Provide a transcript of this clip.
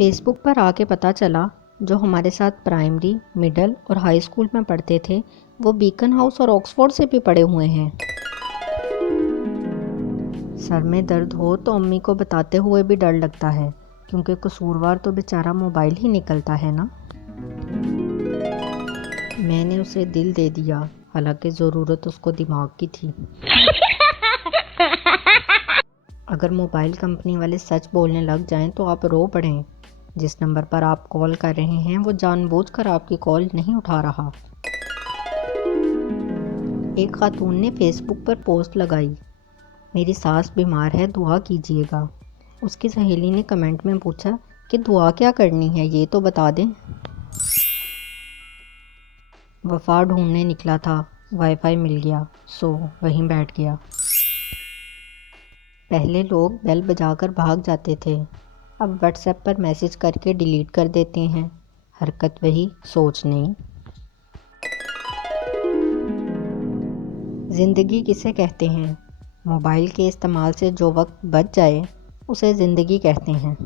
Facebook पर आके पता चला जो हमारे साथ प्राइमरी, मिडिल और हाई स्कूल में पढ़ते थे वो बीकन हाउस और ऑक्सफोर्ड से भी पढ़े हुए हैं। सर में दर्द हो तो अम्मी को बताते हुए भी डर लगता है क्योंकि कसूरवार तो बेचारा मोबाइल ही निकलता है ना। मैंने उसे दिल दे दिया, हालांकि ज़रूरत उसको दिमाग की थी। अगर मोबाइल कंपनी वाले सच बोलने लग जाएं तो आप रो पड़ें। जिस नंबर पर आप कॉल कर रहे हैं वो जानबूझकर आपकी कॉल नहीं उठा रहा। एक खातून ने फेसबुक पर पोस्ट लगाई, मेरी सास बीमार है, दुआ कीजिएगा। उसकी सहेली ने कमेंट में पूछा कि दुआ क्या करनी है, ये तो बता दें। वफा ढूंढने निकला था, वाईफाई मिल गया, सो वहीं बैठ गया। पहले लोग बेल बजाकर भाग जाते थे, अब व्हाट्सएप पर मैसेज करके डिलीट कर देते हैं। हरकत वही, सोच नहीं। ज़िंदगी किसे कहते हैं? मोबाइल के इस्तेमाल से जो वक्त बच जाए उसे ज़िंदगी कहते हैं।